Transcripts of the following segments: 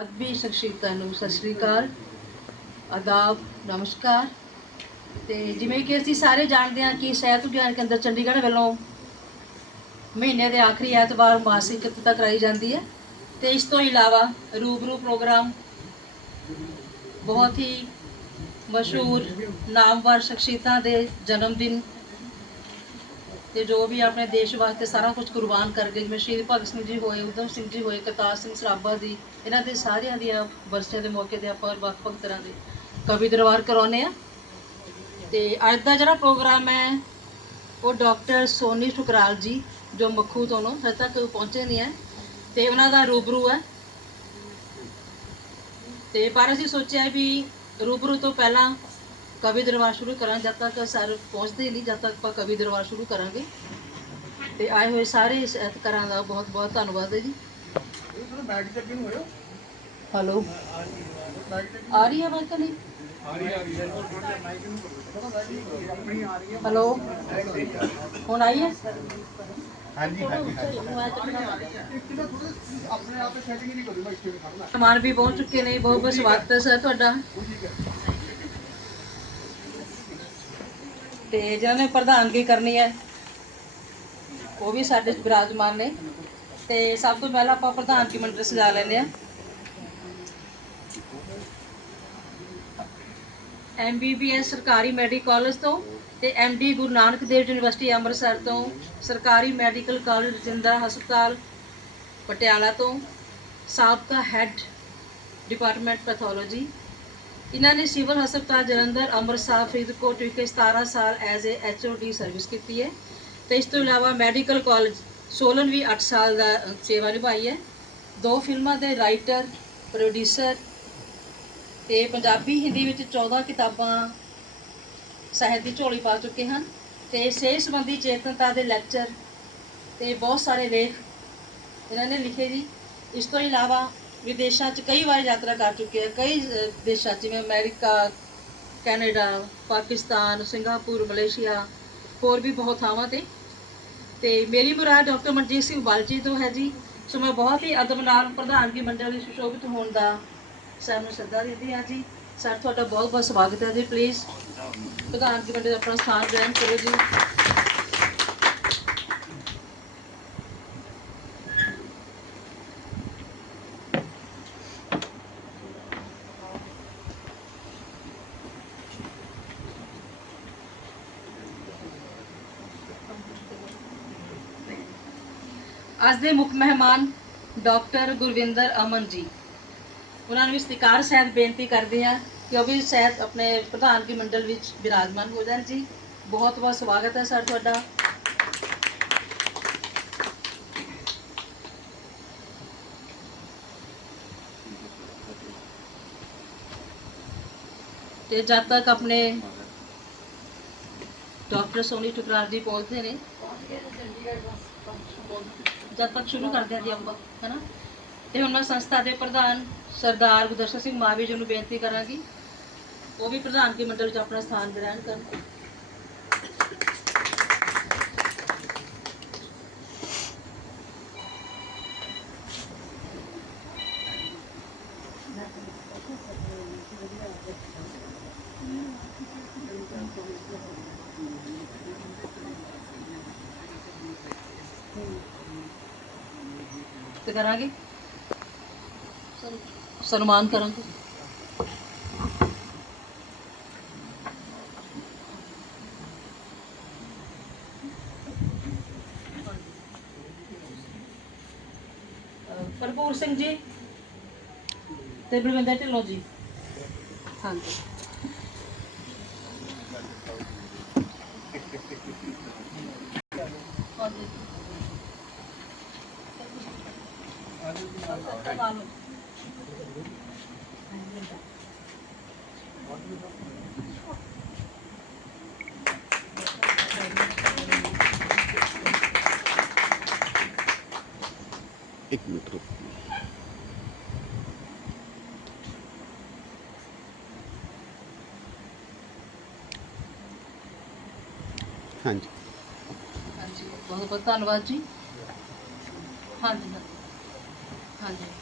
ਅਦਬੀ ਸ਼ਖਸੀਅਤਾਂ ਨੂੰ ਸਤਿ ਸ਼੍ਰੀ ਅਕਾਲ, ਆਦਾਬ, ਨਮਸਕਾਰ। ਤੇ ਜਿਵੇਂ ਕਿ ਅਸੀਂ ਸਾਰੇ ਜਾਣਦੇ ਹਾਂ ਕਿ ਸਿਹਤ ਵਿਗਿਆਨ ਕੇਂਦਰ ਚੰਡੀਗੜ੍ਹ ਵੱਲੋਂ ਮਹੀਨੇ ਦੇ ਆਖਰੀ ਐਤਵਾਰ ਮਾਸਿਕ ਇਕੱਤਰਤਾ ਕਰਾਈ ਜਾਂਦੀ ਹੈ ਤੇ ਇਸ ਤੋਂ ਇਲਾਵਾ ਰੂਬਰੂ ਪ੍ਰੋਗਰਾਮ ਬਹੁਤ ਹੀ ਮਸ਼ਹੂਰ ਨਾਮਵਰ ਸ਼ਖਸੀਅਤਾਂ ਦੇ ਜਨਮ ਦਿਨ ਤੇ ਜੋ ਵੀ ਆਪਣੇ ਦੇਸ਼ ਵਾਸਤੇ ਸਾਰਾ ਕੁਝ ਕੁਰਬਾਨ ਕਰ ਗਏ, ਜਿਵੇਂ ਸ਼ਹੀਦ ਭਗਤ ਸਿੰਘ ਜੀ ਹੋਏ ਉਧਮ ਸਿੰਘ ਜੀ ਹੋਏ, ਕਰਤਾਰ ਸਿੰਘ ਸਰਾਭਾ ਜੀ, ਇਹਨਾਂ ਦੇ ਸਾਰਿਆਂ ਦੀਆਂ ਵਰਸਿਆਂ ਦੇ ਮੌਕੇ ਤੇ ਆਪਾਂ ਵੱਖ-ਵੱਖ ਤਰ੍ਹਾਂ ਦੇ ਕਵੀ ਦਰਬਾਰ ਕਰਾਉਨੇ ਆ ਤੇ ਅੱਜ ਦਾ ਜਿਹੜਾ ਪ੍ਰੋਗਰਾਮ ਹੈ, ਉਹ ਡਾਕਟਰ ਸੋਨੀ ਠੁਕਰਾਲ ਜੀ, ਜੋ ਮੱਖੂ ਤੋਂ ਨੂੰ ਹਜੇ ਤੱਕ ਪਹੁੰਚੇ ਨਹੀਂ ਹੈ, ਤੇ ਉਹਨਾਂ ਦਾ ਰੂਬਰੂ ਹੈ। ਤੇ ਪਰ ਅਸੀਂ ਸੋਚਿਆ ਵੀ ਰੂਬਰੂ ਤੋਂ ਪਹਿਲਾਂ ਕਵੀ ਦਰਬਾਰ ਸ਼ੁਰੂ ਕਰਾਂ ਜਦ ਤੱਕ ਸਰ ਪਹੁੰਚਦੇ ਨਹੀਂ ਜਦ ਤੱਕ ਆਪਾਂ ਕਵੀ ਦਰਬਾਰ ਸ਼ੁਰੂ ਕਰਾਂਗੇ। ਤੇ ਆਏ ਹੋਏ ਸਾਰੇ ਸਹਿਤਕਾਰਾਂ ਦਾ ਬਹੁਤ ਬਹੁਤ ਧੰਨਵਾਦ ਹੈ ਜੀ। ਹੈਲੋ। ਆ ਰਹੀ ਹੈ ਆਵਾਜ਼ ਤਾਂ ਨਹੀਂ ਹੈਲੋ। ਹੁਣ ਆਈ ਹੈ? ਹਾਂਜੀ ਹਾਂਜੀ ਸਮਾਨ ਵੀ ਪਹੁੰਚ ਚੁੱਕੇ ਨੇ ਬਹੁਤ ਬਹੁਤ ਸਵਾਗਤ ਹੈ ਸਰ ਤੁਹਾਡਾ। ਤੇ ਜਿਨ੍ਹਾਂ ਨੇ ਪ੍ਰਧਾਨਗੀ ਕਰਨੀ ਹੈ? ਉਹ ਵੀ ਸਾਡੇ ਵਿਰਾਜਮਾਨ ਨੇ। ਤੇ ਸਭ ਤੋਂ ਪਹਿਲਾਂ ਆਪਾਂ ਪ੍ਰਧਾਨਗੀ ਮੰਡਲ ਸਜਾ ਲੈਂਦੇ ਆ ਐਮਬੀਬੀਐਸ ਸਰਕਾਰੀ ਮੈਡੀਕਲ ਕਾਲਜ ਤੋਂ ਤੇ ਐਮਡੀ ਗੁਰੂ ਨਾਨਕ ਦੇਵ ਯੂਨੀਵਰਸਿਟੀ ਅੰਮ੍ਰਿਤਸਰ ਤੋਂ ਸਰਕਾਰੀ ਮੈਡੀਕਲ ਕਾਲਜ ਰਜਿੰਦਰਾ ਹਸਪਤਾਲ ਪਟਿਆਲਾ ਤੋਂ ਸਾਬਕਾ ਹੈੱਡ ਡਿਪਾਰਟਮੈਂਟ ਪੈਥੋਲੋਜੀ ਇਹਨਾਂ ਨੇ ਸਿਵਲ ਹਸਪਤਾਲ ਜਲੰਧਰ, ਅੰਮ੍ਰਿਤਸਰ, ਫਰੀਦਕੋਟ ਵਿਖੇ 17 ਸਾਲ ਐਜ਼ ਏ ਐਚਓਡੀ ਸਰਵਿਸ ਕੀਤੀ ਹੈ ਤੇ ਇਸ ਤੋਂ ਇਲਾਵਾ ਮੈਡੀਕਲ ਕਾਲਜ ਸੋਲਨ ਵੀ 8 ਸਾਲ ਦਾ ਸੇਵਾ ਨਿਭਾਈ ਹੈ। ਦੋ ਫਿਲਮਾਂ ਦੇ ਰਾਈਟਰ ਪ੍ਰੋਡਿਊਸਰ ਤੇ ਪੰਜਾਬੀ, ਹਿੰਦੀ ਵਿੱਚ 14 ਕਿਤਾਬਾਂ ਸਾਹਿਤ ਦੀ ਝੋਲੀ ਪਾ ਚੁੱਕੇ ਹਨ ਤੇ ਸਿਹਤ ਸੰਬੰਧੀ ਚੇਤਨਤਾ ਦੇ ਲੈਕਚਰ ਤੇ ਬਹੁਤ ਸਾਰੇ ਲੇਖ ਇਹਨਾਂ ਨੇ ਲਿਖੇ ਜੀ। ਇਸ ਤੋਂ ਇਲਾਵਾ ਵਿਦੇਸ਼ਾਂ 'ਚ ਕਈ ਵਾਰ ਯਾਤਰਾ ਕਰ ਚੁੱਕੇ ਆ। ਕਈ ਦੇਸ਼ਾਂ 'ਚ ਜਿਵੇਂ America, Canada, Pakistan, Singapore, Malaysia, ਹੋਰ ਵੀ ਬਹੁਤ ਥਾਵਾਂ ਤੇ। ਤੇ ਮੇਰੀ ਮੁਰਾਦ ਡਾਕਟਰ ਮਨਜੀਤ ਸਿੰਘ ਬਾਲਜੀ ਤੋਂ ਹੈ ਜੀ। ਸੋ ਮੈਂ ਬਹੁਤ ਹੀ ਅਦਬ ਨਾਲ ਪ੍ਰਧਾਨਗੀ ਮੰਡਲ ਦੇ ਸੁਸ਼ੋਭਿਤ ਹੋਣ ਦਾ ਸਰ ਨੂੰ ਸੱਦਾ ਦਿੰਦੀ ਹਾਂ ਜੀ। ਸਰ, ਤੁਹਾਡਾ ਬਹੁਤ ਬਹੁਤ ਸਵਾਗਤ ਹੈ ਜੀ ਪਲੀਜ਼ ਪ੍ਰਧਾਨਗੀ ਮੰਡਲ ਆਪਣਾ ਸਥਾਨ ਗ੍ਰਹਿਣ ਕਰੋ ਜੀ। ਅੱਜ ਦੇ ਮੁੱਖ ਮਹਿਮਾਨ ਡਾਕਟਰ ਗੁਰਵਿੰਦਰ ਅਮਨ ਜੀ। ਉਹਨਾਂ ਨੂੰ ਵੀ ਸਤਿਕਾਰ ਸਹਿਤ ਬੇਨਤੀ ਕਰਦੇ ਹਾਂ ਕਿ ਉਹ ਵੀ ਸਹਿਤ ਆਪਣੇ ਪ੍ਰਧਾਨਗੀ ਮੰਡਲ ਵਿੱਚ ਵਿਰਾਜਮਾਨ ਹੋ ਜਾਣ ਜੀ। ਬਹੁਤ ਬਹੁਤ ਸਵਾਗਤ ਹੈ ਸਰ ਤੁਹਾਡਾ। ਤੇ ਜਦ ਤੱਕ ਆਪਣੇ ਡਾਕਟਰ ਸੋਨੀ ਠੁਕਰਾਰ ਜੀ ਪਹੁੰਚਦੇ ਨੇ। ਜਦ ਤੱਕ ਸ਼ੁਰੂ ਕਰਦਿਆਂ ਹਾਂ ਜੀ ਆਪਾਂ ਹੈਨਾ? ਤੇ ਹੁਣ ਮੈਂ ਸੰਸਥਾ ਦੇ ਪ੍ਰਧਾਨ ਸਰਦਾਰ ਗੁਰਦਰਸ਼ਨ ਸਿੰਘ ਮਾਵੀ ਜੀ ਨੂੰ ਬੇਨਤੀ ਕਰਾਂਗੀ, ਉਹ ਵੀ ਪ੍ਰਧਾਨਗੀ ਮੰਡਲ ਵਿੱਚ ਆਪਣਾ ਸਥਾਨ ਗ੍ਰਹਿਣ ਕਰਨ। ਤੇ ਕਰਾਂਗੇ। ਸਨਮਾਨ ਕਰਾਂਗੇ ਭਰਪੂਰ ਸਿੰਘ ਜੀ ਤੇ ਬਲਵਿੰਦਰ ਢਿੱਲੋਂ ਜੀ। ਹਾਂਜੀ। ਇੱਕ ਮਿੰਟ ਰੁਕ ਹਾਂਜੀ। ਹਾਂਜੀ ਬਹੁਤ ਬਹੁਤ ਧੰਨਵਾਦ ਜੀ। ਹਾਂਜੀ ਹਾਂਜੀ। ਹਾਂਜੀ।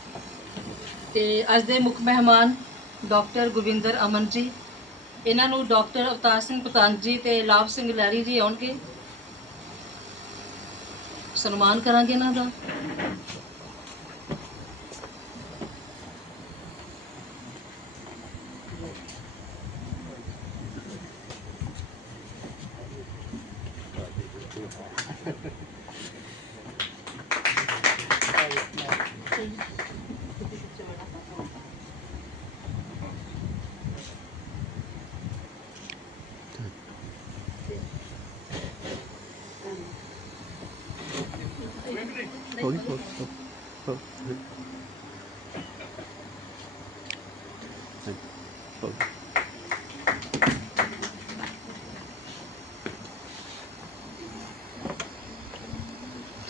ਤੇ ਅੱਜ ਦੇ ਮੁੱਖ ਮਹਿਮਾਨ ਡਾਕਟਰ ਗੁਰਵਿੰਦਰ ਅਮਨ ਜੀ। ਇਹਨਾਂ ਨੂੰ ਡਾਕਟਰ ਅਵਤਾਰ ਸਿੰਘ ਪਤੰਗ ਜੀ ਤੇ ਲਾਭ ਸਿੰਘ ਲਹਿਰੀ ਜੀ ਆਉਣਗੇ। ਸਨਮਾਨ ਕਰਾਂਗੇ ਇਹਨਾਂ ਦਾ। ਥੋੜੀ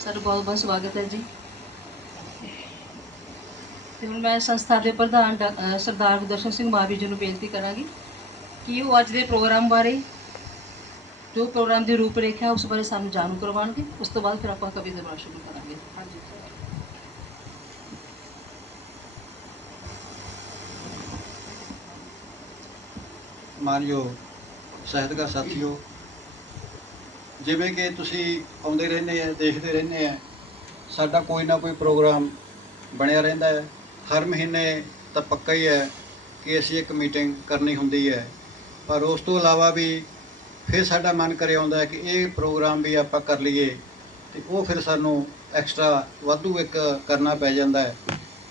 ਸਰ ਬਹੁਤ ਬਹੁਤ ਸਵਾਗਤ ਹੈ ਜੀ। ਤੇ ਹੁਣ ਮੈਂ ਸੰਸਥਾ ਦੇ ਪ੍ਰਧਾਨ ਸਰਦਾਰ ਗੁਰਦਰਸ਼ਨ ਸਿੰਘ ਮਾਵੀ ਜੀ ਨੂੰ ਬੇਨਤੀ ਕਰਾਂਗੀ ਕਿ ਉਹ ਅੱਜ ਦੇ ਪ੍ਰੋਗਰਾਮ ਬਾਰੇ, ਜੋ ਪ੍ਰੋਗਰਾਮ ਦੀ ਰੂਪਰੇਖਾ ਉਸ ਬਾਰੇ ਸਾਨੂੰ ਜਾਣੂ ਕਰਵਾਉਣਗੇ। ਉਸ ਤੋਂ ਬਾਅਦ ਫਿਰ ਆਪਾਂ ਕਵੀ ਦਰਬਾਰ ਸ਼ੁਰੂ ਕਰਾਂਗੇ। ਹਾਂਜੀ। ਮਾਨਯੋਗ ਸਾਹਿਤਕਾਰ ਸਾਥੀਓ ਜਿਵੇਂ ਕਿ ਤੁਸੀਂ ਆਉਂਦੇ ਰਹਿੰਦੇ ਆ, ਦੇਖਦੇ ਰਹਿੰਦੇ ਆ, ਸਾਡਾ ਕੋਈ ਨਾ ਕੋਈ ਪ੍ਰੋਗਰਾਮ ਬਣਿਆ ਰਹਿੰਦਾ ਹੈ। ਹਰ ਮਹੀਨੇ ਤਾਂ ਪੱਕਾ ਹੀ ਹੈ ਕਿ ਅਸੀਂ ਇੱਕ ਮੀਟਿੰਗ ਕਰਨੀ ਹੁੰਦੀ ਹੈ। ਪਰ ਉਸ ਤੋਂ ਇਲਾਵਾ ਵੀ ਫਿਰ ਸਾਡਾ ਮਨ ਕਰੇ ਆਉਂਦਾ ਕਿ ਇਹ ਪ੍ਰੋਗਰਾਮ ਵੀ ਆਪਾਂ ਕਰ ਲਈਏ ਤੇ ਉਹ ਫਿਰ ਸਾਨੂੰ ਐਕਸਟਰਾ ਵਾਧੂ ਇੱਕ ਕਰਨਾ ਪੈ ਜਾਂਦਾ ਹੈ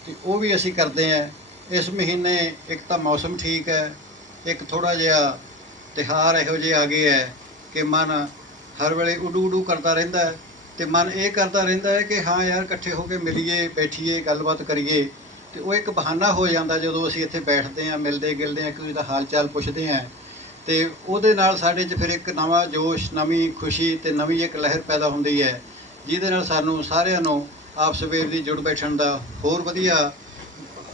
ਤੇ ਉਹ ਵੀ ਅਸੀਂ ਕਰਦੇ ਹਾਂ। ਇਸ ਮਹੀਨੇ ਇੱਕ ਤਾਂ ਮੌਸਮ ਠੀਕ ਹੈ, ਇੱਕ ਥੋੜਾ ਜਿਹਾ ਤਿਹਾਰ ਇਹੋ ਜਿਹੇ ਆ ਗਏ ਹੈ ਕਿ ਮਨ ਹਰ ਵੇਲੇ ਉਡੂ ਉਡੂ ਕਰਦਾ ਰਹਿੰਦਾ ਹੈ ਤੇ ਮਨ ਇਹ ਕਰਦਾ ਰਹਿੰਦਾ ਹੈ ਕਿ ਹਾਂ ਯਾਰ ਇਕੱਠੇ ਹੋ ਕੇ ਮਿਲੀਏ, ਬੈਠੀਏ, ਗੱਲਬਾਤ ਕਰੀਏ ਤੇ ਉਹ ਇੱਕ ਬਹਾਨਾ ਹੋ ਜਾਂਦਾ ਜਦੋਂ ਅਸੀਂ ਇੱਥੇ ਬੈਠਦੇ ਹਾਂ, ਮਿਲਦੇ ਗਿਲਦੇ ਹਾਂ, ਇੱਕ ਦਾ ਹਾਲ ਚਾਲ ਪੁੱਛਦੇ ਹਾਂ ਤੇ ਉਹਦੇ ਨਾਲ ਸਾਡੇ 'ਚ ਫਿਰ ਇੱਕ ਨਵਾਂ ਜੋਸ਼, ਨਵੀਂ ਖੁਸ਼ੀ ਤੇ ਨਵੀਂ ਇੱਕ ਲਹਿਰ ਪੈਦਾ ਹੁੰਦੀ ਹੈ ਜਿਹਦੇ ਨਾਲ ਸਾਨੂੰ ਸਾਰਿਆਂ ਨੂੰ ਆਪਸ ਵਿੱਚ ਦੀ ਜੁੜ ਬੈਠਣ ਦਾ ਹੋਰ ਵਧੀਆ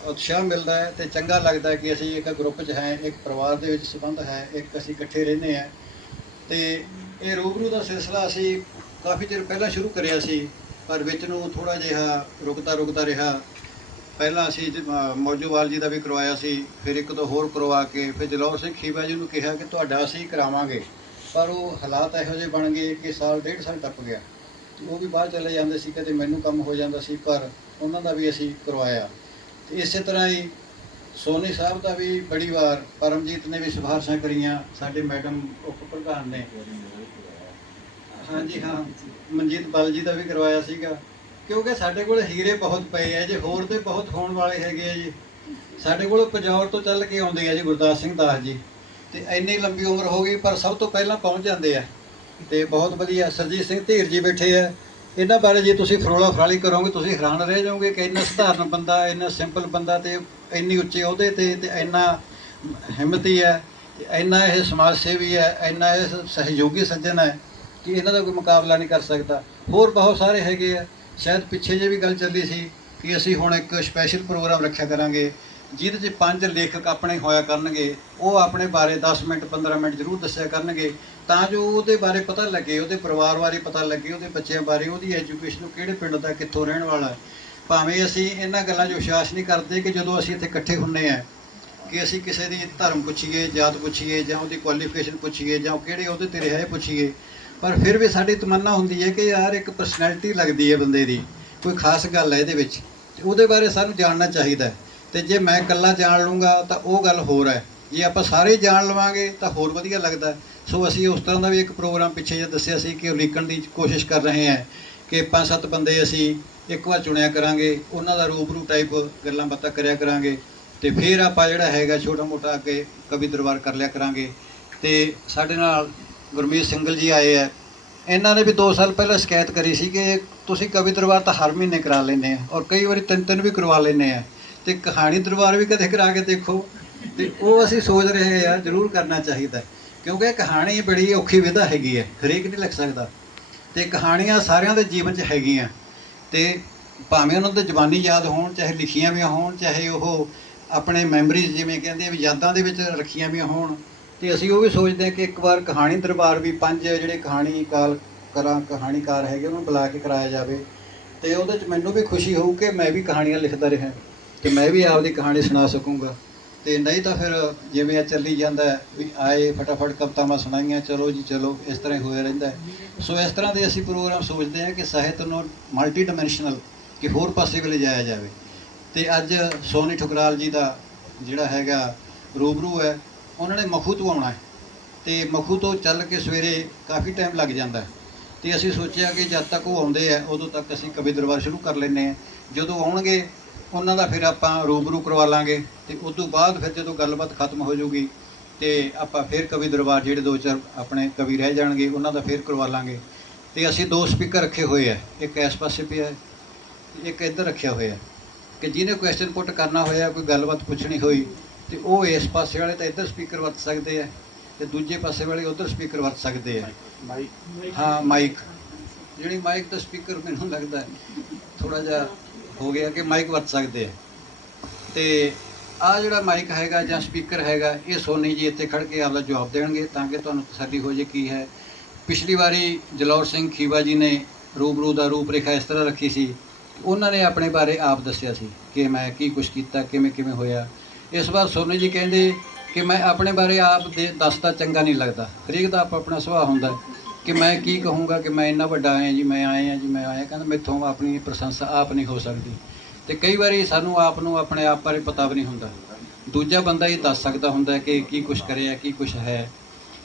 ਉਤਸ਼ਾਹ ਮਿਲਦਾ ਹੈ ਤੇ ਚੰਗਾ ਲੱਗਦਾ ਹੈ ਕਿ ਅਸੀਂ ਇੱਕ ਗਰੁੱਪ 'ਚ ਹੈ, ਇੱਕ ਪਰਿਵਾਰ ਦੇ ਵਿੱਚ ਸੰਬੰਧ ਹੈ, ਇੱਕ ਅਸੀਂ ਇਕੱਠੇ ਰਹਿੰਦੇ ਹਾਂ ਤੇ ਇਹ ਰੂਬਰੂ ਦਾ ਸਿਲਸਿਲਾ ਅਸੀਂ ਕਾਫੀ ਚਿਰ ਪਹਿਲਾਂ ਸ਼ੁਰੂ ਕਰਿਆ ਸੀ, ਪਰ ਵਿੱਚ ਨੂੰ ਥੋੜਾ ਜਿਹਾ ਰੁਕਦਾ ਰੁਕਦਾ ਰਿਹਾ। ਪਹਿਲਾਂ ਅਸੀਂ ਮੌਜੂਵਾਲ ਜੀ ਦਾ ਵੀ ਕਰਵਾਇਆ ਸੀ, ਫਿਰ ਇੱਕ ਦੋ ਹੋਰ ਕਰਵਾ ਕੇ, ਫਿਰ ਜਲੌਰ ਸਿੰਘ ਖੀਵਾ ਜੀ ਨੂੰ ਕਿਹਾ ਕਿ ਤੁਹਾਡਾ ਅਸੀਂ ਕਰਾਵਾਂਗੇ। ਪਰ ਉਹ ਹਾਲਾਤ ਇਹੋ ਜਿਹੇ ਬਣ ਗਏ ਕਿ ਸਾਲ, ਡੇਢ ਸਾਲ ਟੱਪ ਗਿਆ। ਉਹ ਵੀ ਬਾਹਰ ਚਲੇ ਜਾਂਦੇ ਸੀ, ਕਦੇ ਮੈਨੂੰ ਕੰਮ ਹੋ ਜਾਂਦਾ ਸੀ, ਪਰ ਉਹਨਾਂ ਦਾ ਵੀ ਅਸੀਂ ਕਰਵਾਇਆ। ਤੇ ਇਸੇ ਤਰ੍ਹਾਂ ਹੀ ਸੋਨੀ ਸਾਹਿਬ ਦਾ ਵੀ ਬੜੀ ਵਾਰ, ਪਰਮਜੀਤ ਨੇ ਵੀ ਸਿਫਾਰਸ਼ਾਂ ਕਰੀਆਂ, ਸਾਡੇ ਮੈਡਮ ਉਪ ਪ੍ਰਧਾਨ ਨੇ। ਹਾਂਜੀ, ਹਾਂ, ਮਨਜੀਤ ਬਲ ਜੀ ਦਾ ਵੀ ਕਰਵਾਇਆ ਸੀਗਾ। ਕਿਉਂਕਿ ਸਾਡੇ ਕੋਲ ਹੀਰੇ ਬਹੁਤ ਪਏ ਆ ਜੇ, ਹੋਰ ਤੇ ਬਹੁਤ ਹੋਣ ਵਾਲੇ ਹੈਗੇ ਆ ਜੀ। ਸਾਡੇ ਕੋਲ ਪਜੌਰ ਤੋਂ ਚੱਲ ਕੇ ਆਉਂਦੇ ਆ ਜੀ, ਗੁਰਦਾਸ ਸਿੰਘ ਦਾਸ ਜੀ। ਤੇ ਇੰਨੀ ਲੰਬੀ ਉਮਰ ਹੋ ਗਈ, ਪਰ ਸਭ ਤੋਂ ਪਹਿਲਾਂ ਪਹੁੰਚ ਜਾਂਦੇ ਆ। ਤੇ ਬਹੁਤ ਵਧੀਆ, ਸਰਜੀਤ ਸਿੰਘ ਧੀਰ ਜੀ ਬੈਠੇ ਆ। ਇਹਨਾਂ ਬਾਰੇ ਜੇ ਤੁਸੀਂ ਫਰੋਲਾ ਫਰਾਲੀ ਕਰੋਗੇ, ਤੁਸੀਂ ਹੈਰਾਨ ਰਹਿ ਜਾਓਗੇ ਕਿ ਇੰਨਾ ਸਧਾਰਨ ਬੰਦਾ, ਇੰਨਾ ਸਿੰਪਲ ਬੰਦਾ ਤੇ ਇੰਨੀ ਉੱਚੇ ਅਹੁਦੇ ਤੇ ਤੇ ਇੰਨਾ ਹਿੰਮਤੀ ਹੈ ਤੇ ਇੰਨਾ ਇਹ ਸਮਾਜ ਸੇਵੀ ਹੈ, ਇੰਨਾ ਇਹ ਸਹਿਯੋਗੀ ਸੱਜਣ ਹੈ ਕਿ ਇਹਨਾਂ ਦਾ ਕੋਈ ਮੁਕਾਬਲਾ ਨਹੀਂ ਕਰ ਸਕਦਾ। ਹੋਰ ਬਹੁਤ ਸਾਰੇ ਹੈਗੇ ਆ। ਸ਼ਾਇਦ ਪਿੱਛੇ ਜੇ ਵੀ ਗੱਲ ਚੱਲੀ ਸੀ ਕਿ ਅਸੀਂ ਹੁਣ ਇੱਕ ਸਪੈਸ਼ਲ ਪ੍ਰੋਗਰਾਮ ਰੱਖਿਆ ਕਰਾਂਗੇ। ਜਿਹਦੇ 'ਚ ਪੰਜ ਲੇਖਕ ਆਪਣੇ ਹੋਇਆ ਕਰਨਗੇ, ਉਹ ਆਪਣੇ ਬਾਰੇ 10 ਮਿੰਟ 15 ਮਿੰਟ ਜ਼ਰੂਰ ਦੱਸਿਆ ਕਰਨਗੇ, ਤਾਂ ਜੋ ਉਹਦੇ ਬਾਰੇ ਪਤਾ ਲੱਗੇ, ਉਹਦੇ ਪਰਿਵਾਰ ਬਾਰੇ ਪਤਾ ਲੱਗੇ, ਉਹਦੇ ਬੱਚਿਆਂ ਬਾਰੇ, ਉਹਦੀ ਐਜੂਕੇਸ਼ਨ ਕਿਹੜੇ ਪਿੰਡ ਦਾ, ਕਿੱਥੋਂ ਰਹਿਣ ਵਾਲਾ ਹੈ। ਭਾਵੇਂ ਅਸੀਂ ਇਹਨਾਂ ਗੱਲਾਂ 'ਚ ਵਿਸ਼ਵਾਸ ਨਹੀਂ ਕਰਦੇ ਕਿ ਜਦੋਂ ਅਸੀਂ ਇੱਥੇ ਇਕੱਠੇ ਹੁੰਨੇ ਆ, ਕਿ ਅਸੀਂ ਕਿਸੇ ਦੀ ਧਰਮ ਪੁੱਛੀਏ, ਜਾਤ ਪੁੱਛੀਏ, ਜਾਂ ਉਹਦੀ ਕੁਆਲੀਫਿਕੇਸ਼ਨ ਪੁੱਛੀਏ, ਜਾਂ ਕਿਹੜੇ ਉਹਦੇ ਤੇ ਰਿਹਾ ਪੁੱਛੀਏ, ਪਰ ਫਿਰ ਵੀ ਸਾਡੀ ਤਮੰਨਾ ਹੁੰਦੀ ਹੈ ਕਿ ਯਾਰ ਇੱਕ ਪਰਸਨੈਲਿਟੀ ਲੱਗਦੀ ਹੈ ਬੰਦੇ ਦੀ, ਕੋਈ ਖਾਸ ਗੱਲ ਹੈ ਇਹਦੇ ਵਿੱਚ, ਤੇ ਉਹਦੇ ਬਾਰੇ ਸਾਨੂੰ ਜਾਣਨਾ ਚਾਹੀਦਾ ਹੈ। ਤੇ ਜੇ ਮੈਂ ਇਕੱਲਾ ਜਾਣ ਲੂੰਗਾ ਤਾਂ ਉਹ ਗੱਲ ਹੋਰ ਹੈ। ਜੇ ਆਪਾਂ ਸਾਰੇ ਜਾਣ ਲਵਾਂਗੇ ਤਾਂ ਹੋਰ ਵਧੀਆ ਲੱਗਦਾ ਸੋ ਅਸੀਂ ਉਸ ਤਰ੍ਹਾਂ ਦਾ ਵੀ ਇੱਕ ਪ੍ਰੋਗਰਾਮ ਪਿੱਛੇ ਜਿਹਾ ਦੱਸਿਆ ਸੀ ਕਿ ਉਲੀਕਣ ਦੀ ਕੋਸ਼ਿਸ਼ ਕਰ ਰਹੇ ਹਾਂ ਕਿ ਪੰਜ ਸੱਤ ਬੰਦੇ ਅਸੀਂ ਇੱਕ ਵਾਰ ਚੁਣਿਆ ਕਰਾਂਗੇ, ਉਹਨਾਂ ਦਾ ਰੂਬਰੂ ਟਾਈਪ ਗੱਲਾਂ ਬਾਤਾਂ ਕਰਿਆ ਕਰਾਂਗੇ ਤੇ ਫਿਰ ਆਪਾਂ ਜਿਹੜਾ ਹੈਗਾ ਛੋਟਾ ਮੋਟਾ ਅੱਗੇ ਕਵੀ ਦਰਬਾਰ ਕਰ ਲਿਆ ਕਰਾਂਗੇ। ਤੇ ਸਾਡੇ ਨਾਲ ਗੁਰਮੀਤ ਸਿੰਘਲ ਜੀ ਆਏ ਆ ਇਹਨਾਂ ਨੇ ਵੀ 2 ਸਾਲ ਪਹਿਲਾਂ ਸ਼ਿਕਾਇਤ ਕਰੀ ਸੀ ਕਿ ਤੁਸੀਂ ਕਵੀ ਦਰਬਾਰ ਤਾਂ ਹਰ ਮਹੀਨੇ ਕਰਾ ਲੈਂਦੇ ਆ ਔਰ ਕਈ ਵਾਰੀ ਤਿੰਨ ਤਿੰਨ ਵੀ ਕਰਵਾ ਲੈਂਦੇ ਆ। ਤੇ ਕਹਾਣੀ ਦਰਬਾਰ ਵੀ ਕਦੇ ਕਰਾ ਕੇ ਦੇਖੋ। ਤੇ ਉਹ ਅਸੀਂ ਸੋਚ ਰਹੇ ਆ ਜ਼ਰੂਰ ਕਰਨਾ ਚਾਹੀਦਾ ਕਿਉਂਕਿ ਕਹਾਣੀ ਬੜੀ ਔਖੀ ਵਿਧਾ ਹੈਗੀ ਹੈ, ਹਰੇਕ ਨਹੀਂ ਲਿਖ ਸਕਦਾ। ਤੇ ਕਹਾਣੀਆਂ ਸਾਰਿਆਂ ਦੇ ਜੀਵਨ 'ਚ ਹੈਗੀਆਂ। ਤੇ ਭਾਵੇਂ ਉਹਨਾਂ ਦੇ ਜ਼ਬਾਨੀ ਯਾਦ ਹੋਣ, ਚਾਹੇ ਲਿਖੀਆਂ ਵੀ ਹੋਣ, ਚਾਹੇ ਉਹ ਆਪਣੇ ਮੈਮਰੀਜ਼ ਜਿਵੇਂ ਕਹਿੰਦੇ ਵੀ ਯਾਦਾਂ ਦੇ ਵਿੱਚ ਰੱਖੀਆਂ ਵੀ ਹੋਣ। ਤੇ ਅਸੀਂ ਉਹ ਵੀ ਸੋਚਦੇ ਹਾਂ ਕਿ ਇੱਕ ਵਾਰ ਕਹਾਣੀ ਦਰਬਾਰ ਵੀ ਪੰਜ ਜਿਹੜੇ ਕਹਾਣੀ ਕਾਲ ਕਰਾਂ, ਕਹਾਣੀਕਾਰ ਹੈਗੇ, ਉਹਨਾਂ ਨੂੰ ਬੁਲਾ ਕੇ ਕਰਾਇਆ ਜਾਵੇ। ਤੇ ਉਹਦੇ 'ਚ ਮੈਨੂੰ ਵੀ ਖੁਸ਼ੀ ਹੋਊ ਕਿ ਮੈਂ ਵੀ ਕਹਾਣੀਆਂ ਲਿਖਦਾ ਰਿਹਾ। ਤੇ ਮੈਂ ਵੀ ਆਪਦੀ ਕਹਾਣੀ ਸੁਣਾ ਸਕੂੰਗਾ। ਤੇ ਨਹੀਂ ਤਾਂ ਫਿਰ ਜਿਵੇਂ ਆ ਚੱਲੀ ਜਾਂਦਾ ਵੀ ਆਏ ਫਟਾਫਟ ਕਵਿਤਾਵਾਂ ਸੁਣਾਈਆਂ, ਚਲੋ ਜੀ ਚਲੋ, ਇਸ ਤਰ੍ਹਾਂ ਹੀ ਹੋਇਆ ਰਹਿੰਦਾ ਸੋ ਇਸ ਤਰ੍ਹਾਂ ਦੇ ਅਸੀਂ ਪ੍ਰੋਗਰਾਮ ਸੋਚਦੇ ਹਾਂ ਕਿ ਸਾਹਿਤ ਨੂੰ ਮਲਟੀ ਡਾਈਮੈਂਸ਼ਨਲ ਕਿ ਹੋਰ ਪਾਸੇ ਵੀ ਲਿਜਾਇਆ ਜਾਵੇ। ਤੇ ਅੱਜ ਸੋਨੀ ਠੁਕਰਾਲ ਜੀ ਦਾ ਜਿਹੜਾ ਹੈਗਾ ਰੂਬਰੂ ਹੈ, ਉਹਨਾਂ ਨੇ ਮਖੂ ਤੋਂ ਆਉਣਾ ਹੈ। ਤੇ ਮਖੂ ਤੋਂ ਚੱਲ ਕੇ ਸਵੇਰੇ ਕਾਫੀ ਟਾਈਮ ਲੱਗ ਜਾਂਦਾ ਹੈ। ਤੇ ਅਸੀਂ ਸੋਚਿਆ ਕਿ ਜਦ ਤੱਕ ਉਹ ਆਉਂਦੇ ਆ ਉਦੋਂ ਤੱਕ ਅਸੀਂ ਕਵੀ ਦਰਬਾਰ ਸ਼ੁਰੂ ਕਰ ਲੈਂਦੇ ਆ ਜਦੋਂ ਆਉਣਗੇ ਉਹਨਾਂ ਦਾ ਫਿਰ ਆਪਾਂ ਰੂਬਰੂ ਕਰਵਾ ਲਾਂਗੇ ਤੇ ਉਸ ਤੋਂ ਬਾਅਦ ਫਿਰ ਜਦੋਂ ਗੱਲਬਾਤ ਖਤਮ ਹੋ ਜਾਊਗੀ ਤੇ ਆਪਾਂ ਫਿਰ ਕਵੀ ਦਰਬਾਰ ਜਿਹੜੇ ਦੋ ਚਾਰ ਆਪਣੇ ਕਵੀ ਰਹਿ ਜਾਣਗੇ ਉਹਨਾਂ ਦਾ ਫਿਰ ਕਰਵਾ ਲਾਂਗੇ। ਤੇ ਅਸੀਂ ਦੋ ਸਪੀਕਰ ਰੱਖੇ ਹੋਏ ਆ ਇੱਕ ਇਸ ਪਾਸੇ ਪਿਆ ਹੈ, ਇੱਕ ਇੱਧਰ ਰੱਖਿਆ ਹੋਇਆ। ਕਿ ਜਿਹਨੇ ਕੁਐਸਚਨ ਪੁੱਟ ਕਰਨਾ ਹੋਇਆ ਕੋਈ ਗੱਲਬਾਤ ਪੁੱਛਣੀ ਹੋਈ ਤੇ ਉਹ ਇਸ ਪਾਸੇ ਵਾਲੇ ਤਾਂ ਇੱਧਰ ਸਪੀਕਰ ਵਰਤ ਸਕਦੇ ਆ ਤੇ ਦੂਜੇ ਪਾਸੇ ਵਾਲੇ ਉੱਧਰ ਸਪੀਕਰ ਵਰਤ ਸਕਦੇ ਆ। ਹਾਂ ਮਾਈਕ। ਜਿਹੜੀ ਮਾਈਕ ਦਾ ਸਪੀਕਰ ਮੈਨੂੰ ਲੱਗਦਾ ਥੋੜਾ ਜਿਹਾ ਹੋ ਗਿਆ ਕਿ ਮਾਈਕ ਵਰਤ ਸਕਦੇ ਆ। ਤੇ ਆ ਜਿਹੜਾ ਮਾਈਕ ਹੈਗਾ ਜਾਂ ਸਪੀਕਰ ਹੈਗਾ, ਇਹ ਸੋਨੀ ਜੀ ਇੱਥੇ ਖੜ ਕੇ ਆਪਦਾ ਜਵਾਬ ਦੇਣਗੇ ਤਾਂ ਕਿ ਤੁਹਾਨੂੰ ਤਸੱਲੀ ਹੋ ਜੇ ਕੀ ਹੈ। ਪਿਛਲੀ ਵਾਰੀ ਜਲੌਰ ਸਿੰਘ ਖੀਵਾ ਜੀ ਨੇ ਰੂਬਰੂ ਦਾ ਰੂਪ ਰੇਖਾ ਇਸ ਤਰ੍ਹਾਂ ਰੱਖੀ ਸੀ। ਉਹਨਾਂ ਨੇ ਆਪਣੇ ਬਾਰੇ ਆਪ ਦੱਸਿਆ ਸੀ ਕਿ ਮੈਂ ਕੀ ਕੁਝ ਕੀਤਾ, ਕਿਵੇਂ ਕਿਵੇਂ ਹੋਇਆ। ਇਸ ਵਾਰ ਸੋਨੀ ਜੀ ਕਹਿੰਦੇ ਕਿ ਮੈਂ ਆਪਣੇ ਬਾਰੇ ਆਪ ਦੇ ਦੱਸਦਾ ਚੰਗਾ ਨਹੀਂ ਲੱਗਦਾ। ਹਰੇਕ ਦਾ ਆਪ ਆਪਣਾ ਸੁਭਾਅ ਹੁੰਦਾ। ਕਿ ਮੈਂ ਕੀ ਕਹੂੰਗਾ ਕਿ ਮੈਂ ਇੰਨਾ ਵੱਡਾ ਆਇਆ ਜੀ, ਮੈਂ ਆਇਆ ਜੀ, ਮੈਂ ਆਇਆ। ਕਹਿੰਦਾ ਮੈਥੋਂ ਆਪਣੀ ਪ੍ਰਸ਼ੰਸਾ ਆਪ ਨਹੀਂ ਹੋ ਸਕਦੀ। ਤੇ ਕਈ ਵਾਰੀ ਸਾਨੂੰ ਆਪ ਨੂੰ ਆਪਣੇ ਆਪ ਬਾਰੇ ਪਤਾ ਵੀ ਨਹੀਂ ਹੁੰਦਾ। ਦੂਜਾ ਬੰਦਾ ਇਹ ਦੱਸ ਸਕਦਾ ਹੁੰਦਾ ਕਿ ਕੀ ਕੁਝ ਕਰਿਆ, ਕੀ ਕੁਝ ਹੈ।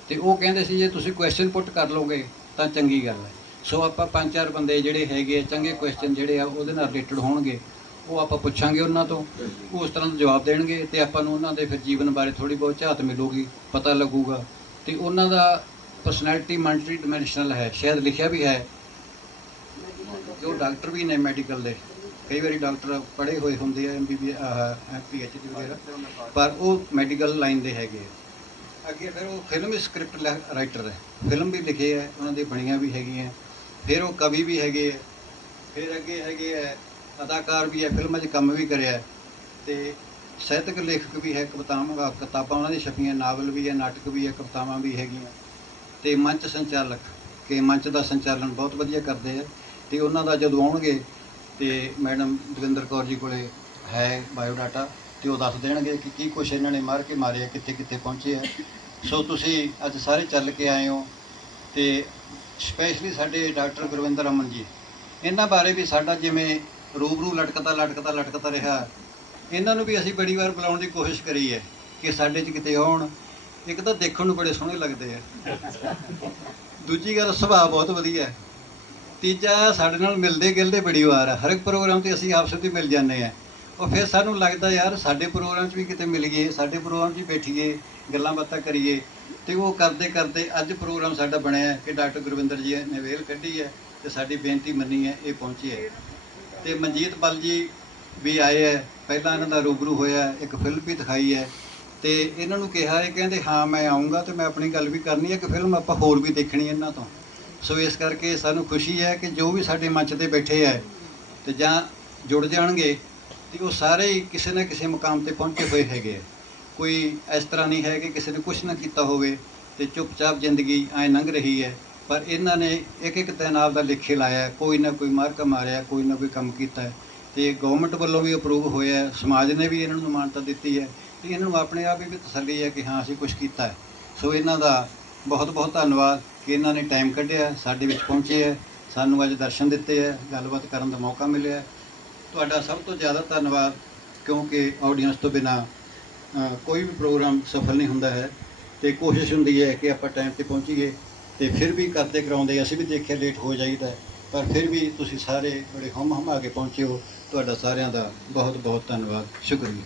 ਤੇ ਉਹ ਕਹਿੰਦੇ ਸੀ, ਜੇ ਤੁਸੀਂ ਕੁਐਸਚਨ ਪੁੱਟ ਕਰ ਲਓਗੇ, ਤਾਂ ਚੰਗੀ ਗੱਲ ਹੈ। ਸੋ ਆਪਾਂ ਪੰਜ ਚਾਰ ਬੰਦੇ ਜਿਹੜੇ ਹੈਗੇ ਆ, ਚੰਗੇ ਕੁਐਸਚਨ ਜਿਹੜੇ ਆ, ਉਹਦੇ ਨਾਲ ਰਿਲੇਟਡ ਹੋਣਗੇ। ਉਹ ਆਪਾਂ ਪੁੱਛਾਂਗੇ ਉਹਨਾਂ ਤੋਂ। ਉਹ ਉਸ ਤਰ੍ਹਾਂ ਦਾ ਜਵਾਬ ਦੇਣਗੇ ਤੇ ਆਪਾਂ ਨੂੰ ਉਹਨਾਂ ਦੇ ਫਿਰ ਜੀਵਨ ਬਾਰੇ ਥੋੜੀ ਬਹੁਤ ਝਾਤ ਮਿਲੂਗੀ, ਪਤਾ ਲੱਗੂਗਾ। ਤੇ ਉਹਨਾਂ ਦਾ ਪਰਸਨੈਲਿਟੀ ਮਲਟੀ ਡਾਈਮੈਂਸ਼ਨਲ ਹੈ, ਸ਼ਾਇਦ ਲਿਖਿਆ ਵੀ ਹੈ। ਜੋ ਡਾਕਟਰ ਵੀ ਨੇ ਮੈਡੀਕਲ ਦੇ, ਕਈ ਵਾਰੀ ਡਾਕਟਰ ਪੜ੍ਹੇ ਹੋਏ ਹੁੰਦੇ ਆ ਐਮਬੀਬੀ ਆਹ ਪੀਐਚਡੀ ਵਗੈਰਾ, ਪਰ ਉਹ ਮੈਡੀਕਲ ਲਾਈਨ ਦੇ ਹੈਗੇ ਆ। ਅੱਗੇ ਫਿਰ ਉਹ ਫਿਲਮ ਸਕ੍ਰਿਪਟ ਰਾਈਟਰ ਹੈ। ਫਿਲਮ ਵੀ ਲਿਖੇ ਹੈ ਉਹਨਾਂ ਦੇ ਬਣੀਆਂ ਵੀ ਹੈਗੀਆਂ। ਫਿਰ ਉਹ ਕਵੀ ਵੀ ਹੈਗੇ ਹੈ ਫਿਰ ਅੱਗੇ ਹੈਗੇ ਹੈ ਅਦਾਕਾਰ ਵੀ ਹੈ ਫਿਲਮਾਂ 'ਚ ਕੰਮ ਵੀ ਕਰਿਆ। ਹੈ ਤੇ ਸਾਹਿਤਕ ਲੇਖਕ ਵੀ ਹੈ, ਕਵਿਤਾਵਾਂ, ਕਿਤਾਬਾਂ ਉਹਨਾਂ ਦੀ ਛਪੀਆਂ, ਨਾਵਲ ਵੀ ਹੈ ਨਾਟਕ ਵੀ ਹੈ ਕਵਿਤਾਵਾਂ ਵੀ ਹੈਗੀਆਂ। ਤੇ ਮੰਚ ਸੰਚਾਲਕ ਕਿ ਮੰਚ ਦਾ ਸੰਚਾਲਨ ਬਹੁਤ ਵਧੀਆ ਕਰਦੇ ਆ ਤੇ ਉਹਨਾਂ ਦਾ ਜਦੋਂ ਆਉਣਗੇ ਤੇ ਮੈਡਮ ਦਵਿੰਦਰ ਕੌਰ ਜੀ ਕੋਲੇ ਹੈ ਬਾਇਓਡਾਟਾ ਤੇ ਉਹ ਦੱਸ ਦੇਣਗੇ ਕਿ ਕੀ ਕੁਛ ਇਹਨਾਂ ਨੇ ਮਾਰ ਕੇ ਮਾਰਿਆ ਕਿੱਥੇ ਕਿੱਥੇ ਪਹੁੰਚੇ ਆ। ਸੋ ਤੁਸੀਂ ਅੱਜ ਸਾਰੇ ਚੱਲ ਕੇ ਆਏ ਹੋ ਤੇ ਸਪੈਸ਼ਲੀ ਸਾਡੇ ਡਾਕਟਰ ਗੁਰਵਿੰਦਰ ਅਮਨ ਜੀ, ਇਹਨਾਂ ਬਾਰੇ ਵੀ ਸਾਡਾ ਜਿਵੇਂ ਰੂਬਰੂ ਲਟਕਦਾ ਲਟਕਦਾ ਲਟਕਦਾ ਰਿਹਾ, ਇਹਨਾਂ ਨੂੰ ਵੀ ਅਸੀਂ ਬੜੀ ਵਾਰ ਬੁਲਾਉਣ ਦੀ ਕੋਸ਼ਿਸ਼ ਕਰੀ ਹੈ ਕਿ ਸਾਡੇ 'ਚ ਕਿਤੇ ਆਉਣ ਇੱਕ ਤਾਂ ਦੇਖਣ ਨੂੰ ਬੜੇ ਸੋਹਣੇ ਲੱਗਦੇ ਆ। ਦੂਜੀ ਗੱਲ, ਸੁਭਾਅ ਬਹੁਤ ਵਧੀਆ। ਹੈ ਤੀਜਾ, ਸਾਡੇ ਨਾਲ ਮਿਲਦੇ ਗਿਲਦੇ ਬੜੀ ਵਾਰ ਆ। ਹਰ ਇੱਕ ਪ੍ਰੋਗਰਾਮ ਤੇ ਅਸੀਂ ਆਪਸ ਵਿੱਚ ਮਿਲ ਜਾਂਦੇ ਆ। ਉਹ ਫਿਰ ਸਾਨੂੰ ਲੱਗਦਾ ਯਾਰ, ਸਾਡੇ ਪ੍ਰੋਗਰਾਮ 'ਚ ਵੀ ਕਿਤੇ ਮਿਲੀਏ ਸਾਡੇ ਪ੍ਰੋਗਰਾਮ 'ਚ ਹੀ ਬੈਠੀਏ, ਗੱਲਾਂ ਬਾਤਾਂ ਕਰੀਏ ਤੇ ਉਹ ਕਰਦੇ ਕਰਦੇ ਅੱਜ ਪ੍ਰੋਗਰਾਮ ਸਾਡਾ ਬਣਿਆ ਕਿ ਡਾਕਟਰ ਗੁਰਵਿੰਦਰ ਜੀ ਨੇ ਵੇਲ ਕੱਢੀ ਹੈ ਤੇ ਸਾਡੀ ਬੇਨਤੀ ਮੰਨੀ ਹੈ ਇਹ ਪਹੁੰਚੀ ਹੈ ਤੇ ਮਨਜੀਤ ਬਲ ਜੀ ਵੀ ਆਏ ਹੈ ਪਹਿਲਾਂ ਇਹਨਾਂ ਦਾ ਰੂਬਰੂ ਹੋਇਆ, ਇੱਕ ਫਿਲਮ ਵੀ ਦਿਖਾਈ ਹੈ ਤੇ ਇਹਨਾਂ ਨੂੰ ਕਿਹਾ ਹੈ ਕਹਿੰਦੇ, ਹਾਂ, ਮੈਂ ਆਉਂਗਾ ਤੇ ਮੈਂ ਆਪਣੀ ਗੱਲ ਵੀ ਕਰਨੀ ਹੈ ਕਿ ਫਿਲਮ ਆਪਾਂ ਹੋਰ ਵੀ ਦੇਖਣੀ ਇਹਨਾਂ ਤੋਂ। ਸੋ ਇਸ ਕਰਕੇ ਸਾਨੂੰ ਖੁਸ਼ੀ ਹੈ ਕਿ ਜੋ ਵੀ ਸਾਡੇ ਮੰਚ ਤੇ ਬੈਠੇ ਹੈ ਤੇ ਜਾਂ ਜੁੜ ਜਾਣਗੇ, ਤੇ ਉਹ ਸਾਰੇ ਹੀ ਕਿਸੇ ਨਾ ਕਿਸੇ ਮੁਕਾਮ ਤੇ ਪਹੁੰਚੇ ਹੋਏ ਹੈਗੇ ਆ। ਕੋਈ ਇਸ ਤਰ੍ਹਾਂ ਨਹੀਂ ਹੈ ਕਿ ਕਿਸੇ ਨੇ ਕੁਝ ਨਾ ਕੀਤਾ ਹੋਵੇ ਤੇ ਚੁੱਪਚਾਪ ਜ਼ਿੰਦਗੀ ਐ ਲੰਘ ਰਹੀ ਹੈ। ਪਰ ਇਹਨਾਂ ਨੇ ਇੱਕ ਇੱਕ ਤੈਨਾਬ ਦਾ ਲਿਖੇ ਲਾਇਆ, ਕੋਈ ਨਾ ਕੋਈ ਮਾਰਕਾ ਮਾਰਿਆ, ਕੋਈ ਨਾ ਕੋਈ ਕੰਮ ਕੀਤਾ ਹੈ। ਤੇ ਗਵਰਨਮੈਂਟ ਵੱਲੋਂ ਵੀ ਅਪਰੂਵ ਹੋਇਆ ਸਮਾਜ ਨੇ ਵੀ ਇਹਨਾਂ ਨੂੰ ਮਾਨਤਾ ਦਿੱਤੀ ਹੈ। ਤੇ ਇਹਨਾਂ ਨੂੰ ਆਪਣੇ ਆਪ ਹੀ ਵੀ ਤਸੱਲੀ ਹੈ ਕਿ ਹਾਂ, ਅਸੀਂ ਕੁਝ ਕੀਤਾ ਹੈ। ਸੋ ਇਹਨਾਂ ਦਾ ਬਹੁਤ ਬਹੁਤ ਧੰਨਵਾਦ ਕਿ ਇਹਨਾਂ ਨੇ ਟਾਈਮ ਕੱਢਿਆ, ਸਾਡੇ ਵਿੱਚ ਪਹੁੰਚੇ ਹੈ। ਸਾਨੂੰ ਅੱਜ ਦਰਸ਼ਨ ਦਿੱਤੇ ਹੈ, ਗੱਲਬਾਤ ਕਰਨ ਦਾ ਮੌਕਾ ਮਿਲਿਆ ਤੁਹਾਡਾ ਸਭ ਤੋਂ ਜ਼ਿਆਦਾ ਧੰਨਵਾਦ, ਕਿਉਂਕਿ ਆਡੀਅנס ਤੋਂ ਬਿਨਾ ਕੋਈ ਵੀ ਪ੍ਰੋਗਰਾਮ ਸਫਲ ਨਹੀਂ ਹੁੰਦਾ ਹੈ। ਤੇ ਕੋਸ਼ਿਸ਼ ਹੁੰਦੀ ਹੈ ਕਿ ਆਪਾਂ ਟਾਈਮ ਤੇ ਪਹੁੰਚੀਏ ਤੇ ਫਿਰ ਵੀ ਕਰਦੇ ਕਰਾਉਂਦੇ, ਅਸੀਂ ਵੀ ਦੇਖਿਆ ਲੇਟ ਹੋ ਜਾਈਦਾ ਪਰ ਫਿਰ ਵੀ ਤੁਸੀਂ ਸਾਰੇ ਬੜੇ ਹਮ ਹਮਾ ਕੇ ਪਹੁੰਚੇ ਹੋ। ਤੁਹਾਡਾ ਸਾਰਿਆਂ ਦਾ ਬਹੁਤ ਬਹੁਤ ਧੰਨਵਾਦ। ਸ਼ੁਕਰੀਆ।